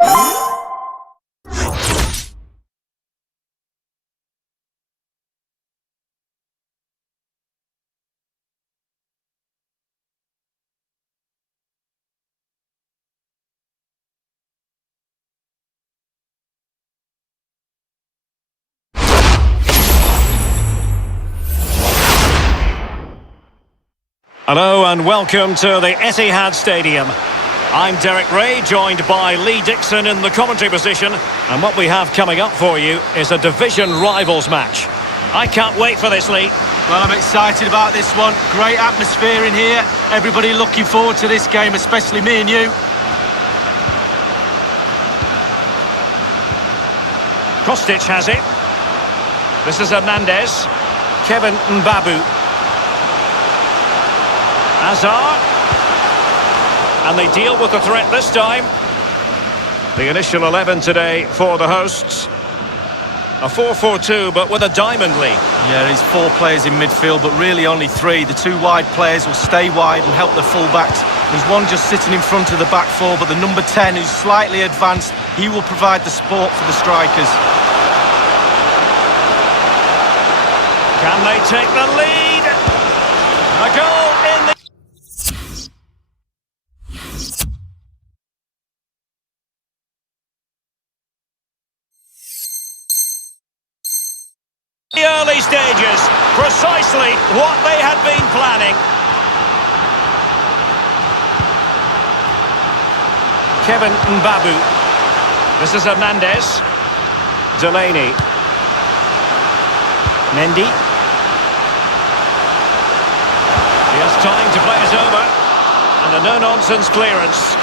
Hello and welcome to the Etihad Stadium. I'm Derek Ray, joined by Lee Dixon in the commentary position, and what we have coming up for you is a division rivals match. I can't wait for this, Lee. Well, I'm excited about this one. Great atmosphere in here. Everybody looking forward to this game, especially me and you. Kostic has it. This is Hernandez. Kevin Mbabu. Hazard. And they deal with the threat this time. The initial 11 today for the hosts. A 4-4-2, but with a diamond lead. Yeah, there's 4 players in midfield, but really only 3. The 2 wide players will stay wide and help the full-backs. There's one just sitting in front of the back 4, but the number 10, who's slightly advanced, he will provide the support for the strikers. Can they take the lead? A goal in the... early stages, precisely what they had been planning. Kevin Mbabu. This is Hernandez. Delaney. Mendy. He has time to play it over. And a no-nonsense clearance.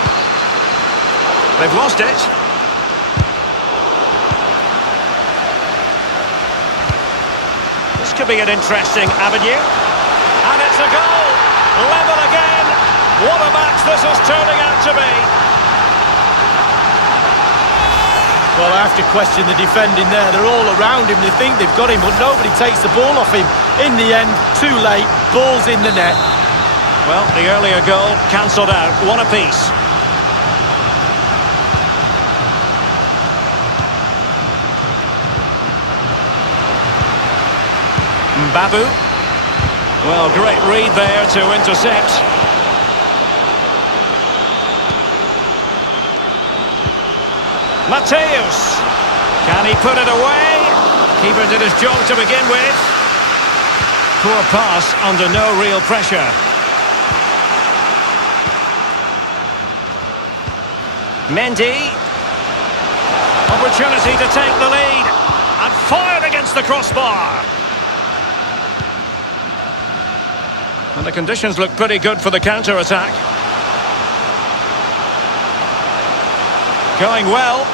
They've lost it. Could be an interesting avenue, and it's a goal. Level again. What a match this is turning out to be. Well, I have to question the defending there. They're all around him. They think they've got him, but nobody takes the ball off him. In the end, too late. Ball's in the net. Well, the earlier goal cancelled out. One apiece. Mbabu. Well, great read there to intercept. Mateus. Can he put it away? Keeper did his job to begin with. Poor pass under no real pressure. Mendy. Opportunity to take the lead. And fired against the crossbar. And the conditions look pretty good for the counter-attack. Going well.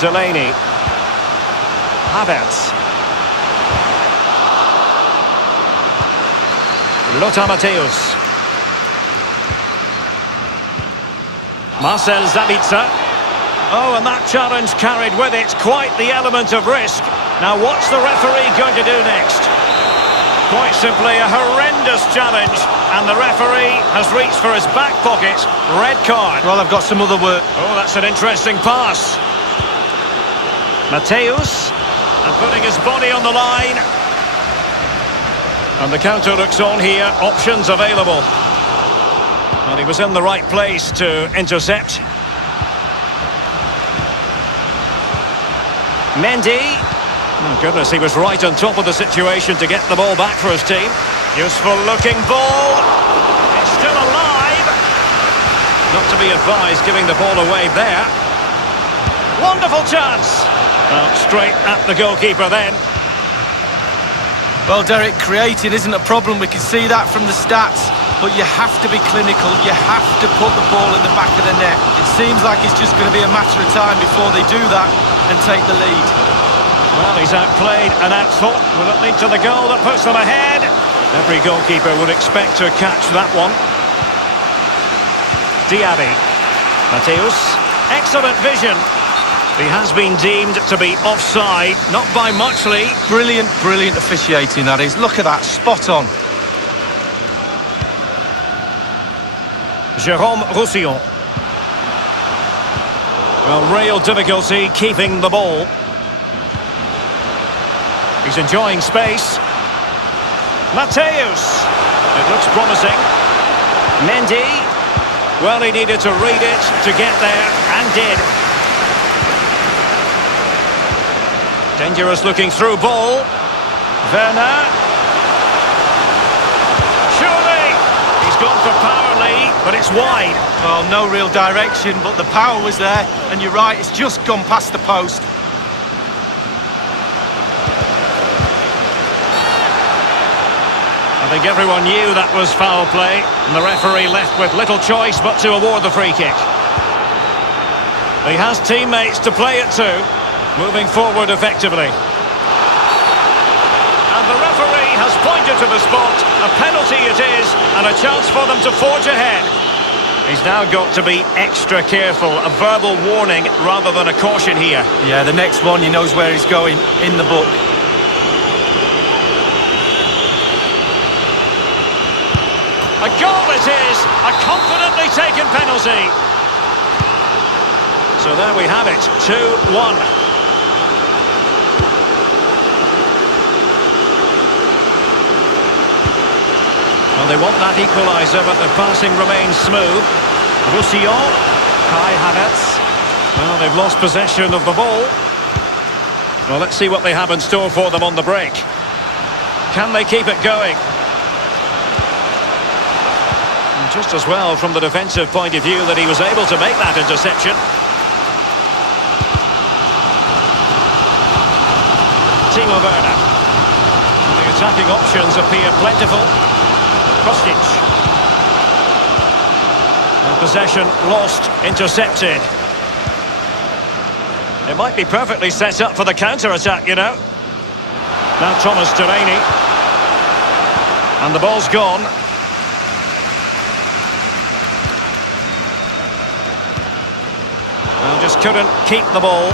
Delaney. Havertz. Lothar Matthäus. Marcel Sabitzer. Oh, and that challenge carried with it quite the element of risk. Now, what's the referee going to do next? Quite simply, a horrendous challenge, and the referee has reached for his back pocket. Red card. Well, I've got some other work. Oh, that's an interesting pass. Mateus, and putting his body on the line. And the counter looks on here. Options available. Well, he was in the right place to intercept. Mendy. Oh goodness, he was right on top of the situation to get the ball back for his team. Useful looking ball. It's still alive. Not to be advised giving the ball away there. Wonderful chance. Well, straight at the goalkeeper then. Well, Derek, creating isn't a problem. We can see that from the stats. But you have to be clinical. You have to put the ball in the back of the net. It seems like it's just going to be a matter of time before they do that and take the lead. Well, he's outplayed and outthought. Will it lead to the goal that puts them ahead? Every goalkeeper would expect to catch that one. Diaby. Mateus. Excellent vision. He has been deemed to be offside. Not by much, Lee. Brilliant, brilliant officiating, that is. Look at that. Spot on. Jérôme Roussillon. Well, real difficulty keeping the ball. He's enjoying space. Mateus. It looks promising. Mendy. Well, he needed to read it to get there, and did. Dangerous looking through ball. Werner. Surely. He's gone for power, Lee, but it's wide. Well, no real direction, but the power was there. And you're right, it's just gone past the post. I think everyone knew that was foul play, and the referee left with little choice but to award the free kick. He has teammates to play it to, moving forward effectively. And the referee has pointed to the spot. A penalty it is, and a chance for them to forge ahead. He's now got to be extra careful, a verbal warning rather than a caution here. Yeah, the next one, he knows where he's going, in the book. A goal it is, a confidently taken penalty. So there we have it, 2-1. Well, they want that equaliser, but the passing remains smooth. Roussillon, Kai Havertz. Well, they've lost possession of the ball. Well, let's see what they have in store for them on the break. Can they keep it going? Just as well from the defensive point of view that he was able to make that interception. Timo Werner. The attacking options appear plentiful. Kostic. And possession lost, intercepted. It might be perfectly set up for the counter-attack, you know. Now Thomas Delaney. And the ball's gone. Well, just couldn't keep the ball.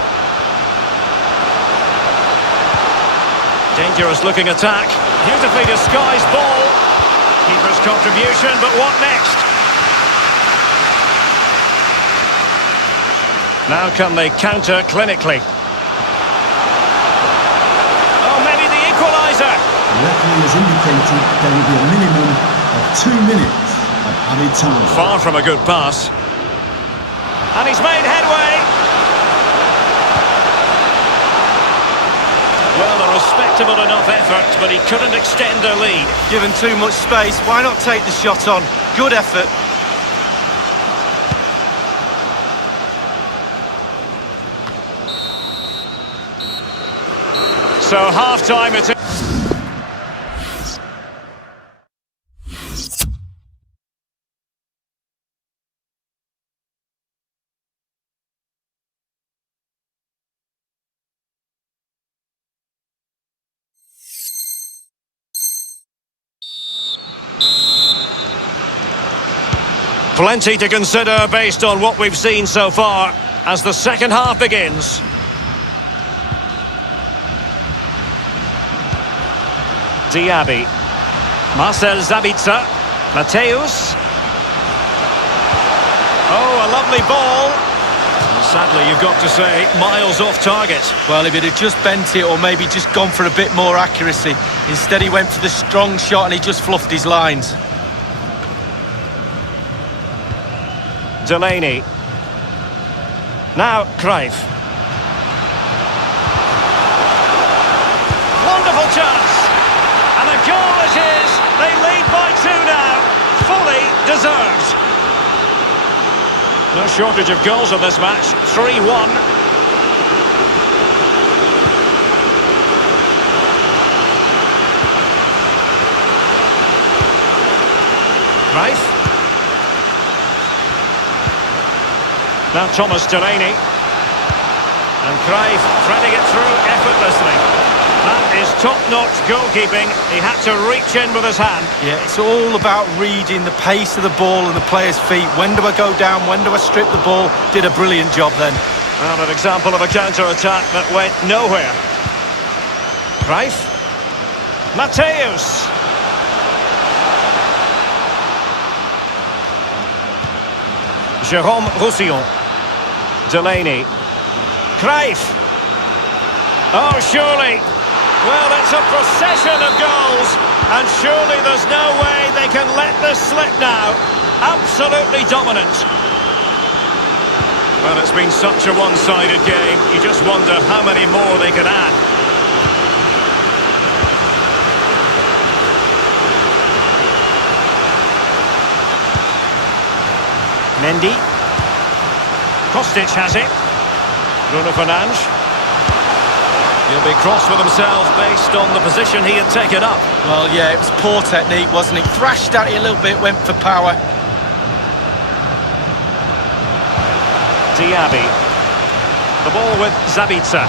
Dangerous looking attack. Beautifully disguised ball. Keeper's contribution, but what next? Now can they counter clinically? Oh, maybe the equaliser. The referee has indicated there will be a minimum of 2 minutes of added time. Far from a good pass. And he's made headway. Well, a respectable enough effort, but he couldn't extend their lead. Given too much space, why not take the shot on? Good effort. So half-time it is. Plenty to consider based on what we've seen so far as the second half begins. Diaby. Marcel Sabitzer. Mateus. Oh, a lovely ball. And sadly, you've got to say, miles off target. Well, if it had just bent it or maybe just gone for a bit more accuracy. Instead, he went for the strong shot and he just fluffed his lines. Delaney. Now, Cruyff. Wonderful chance. And a goal it is. They lead by 2 now. Fully deserved. No shortage of goals in this match. 3-1. Cruyff. Now Thomas Delaney. And Cruyff threading it through effortlessly. That is top-notch goalkeeping. He had to reach in with his hand. Yeah, it's all about reading the pace of the ball and the player's feet. When do I go down? When do I strip the ball? Did a brilliant job then. Well, an example of a counter-attack that went nowhere. Cruyff. Mateus. Jérôme Roussillon. Delaney. Cruyff. Oh, surely. Well, it's a procession of goals, and surely there's no way they can let this slip now. Absolutely dominant. Well, it's been such a one-sided game. You just wonder how many more they could add. Mendy. Kostic has it. Bruno Fernandes. He'll be cross with himself based on the position he had taken up. Well, yeah, it was poor technique, wasn't it? Thrashed at it a little bit, went for power. Diaby. The ball with Zabitzer.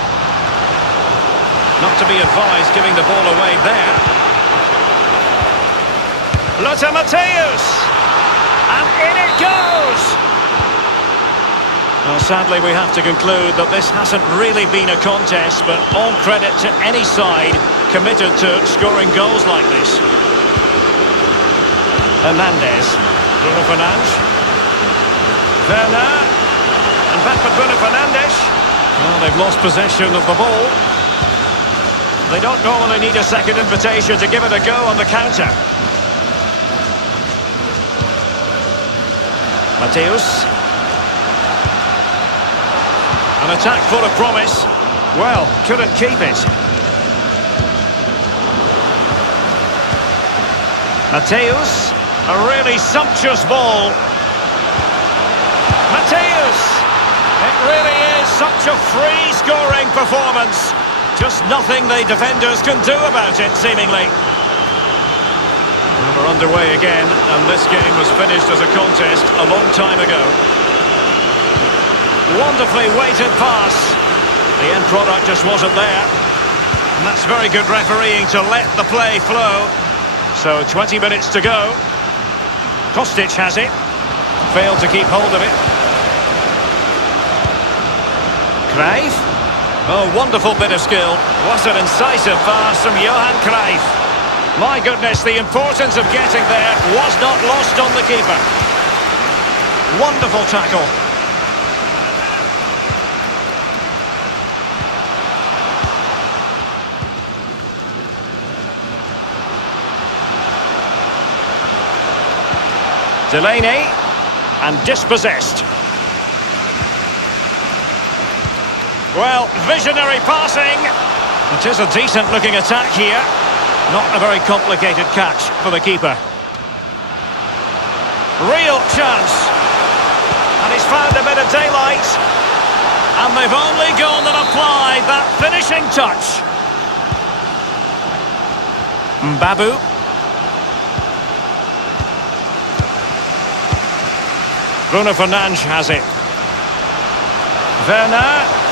Not to be advised giving the ball away there. Lothar Matthäus. And in it goes! Well, sadly, we have to conclude that this hasn't really been a contest, but all credit to any side committed to scoring goals like this. Hernandez. Bruno Fernandes. Werner. And back with Bruno Fernandes. Well, they've lost possession of the ball. They don't normally need a second invitation to give it a go on the counter. Matthäus. An attack full of promise. Well, couldn't keep it. Matthäus. A really sumptuous ball. Matthäus. It really is such a free-scoring performance. Just nothing the defenders can do about it, seemingly. Well, we're underway again, and this game was finished as a contest a long time ago. Wonderfully weighted pass. The end product just wasn't there. And that's very good refereeing to let the play flow. So 20 minutes to go. Kostic has it. Failed to keep hold of it. Cruyff. Oh, wonderful bit of skill. What an incisive pass from Johan Cruyff. My goodness, the importance of getting there was not lost on the keeper. Wonderful tackle. Delaney, and dispossessed. Well, visionary passing. It is a decent looking attack here. Not a very complicated catch for the keeper. Real chance. And he's found a bit of daylight. And they've only gone and applied that finishing touch. Mbabu. Bruno Fernandes has it. Werner.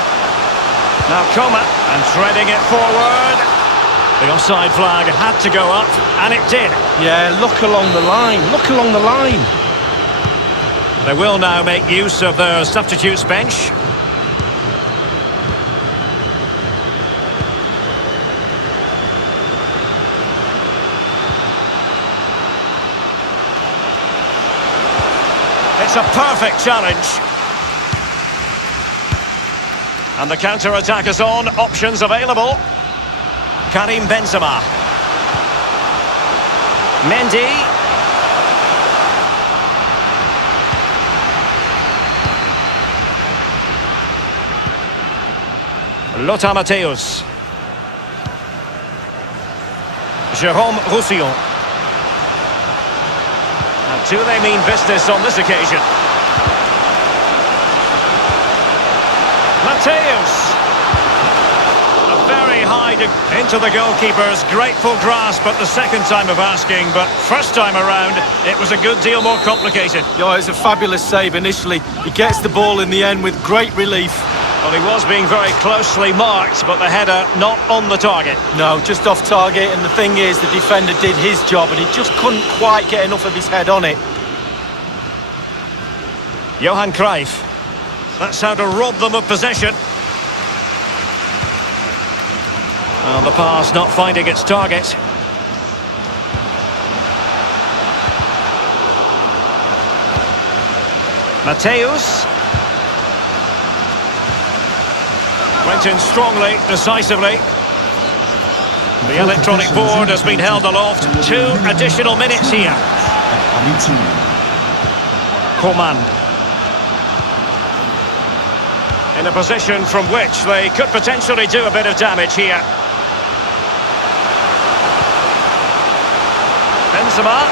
Now Coman, and threading it forward. The offside flag had to go up, and it did. Yeah, look along the line. Look along the line. They will now make use of their substitutes bench. It's a perfect challenge. And the counter-attack is on. Options available. Karim Benzema. Mendy. Lothar Matthäus. Jérôme Roussillon. And do they mean business on this occasion? Matthäus. A very high into the goalkeeper's grateful grasp at the second time of asking, but first time around it was a good deal more complicated. Yeah, it was a fabulous save initially. He gets the ball in the end with great relief. Well, he was being very closely marked, but the header not on the target. No, just off target, and the thing is, the defender did his job and he just couldn't quite get enough of his head on it. Johan Cruyff. That's how to rob them of possession. Well, the pass not finding its target. Mateus. Went in strongly, decisively. The electronic board has been held aloft. 2 additional minutes here. Coman. In a position from which they could potentially do a bit of damage here. Benzema.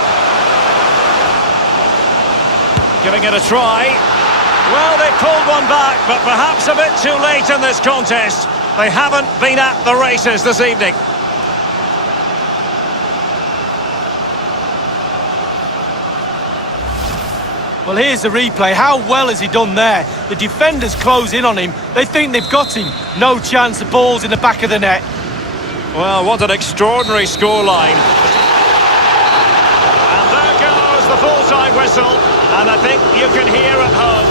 Giving it a try. Well, they pulled one back, but perhaps a bit too late in this contest. They haven't been at the races this evening. Well, here's the replay. How well has he done there? The defenders close in on him. They think they've got him. No chance. The ball's in the back of the net. Well, what an extraordinary scoreline. And there goes the full-time whistle. And I think you can hear at home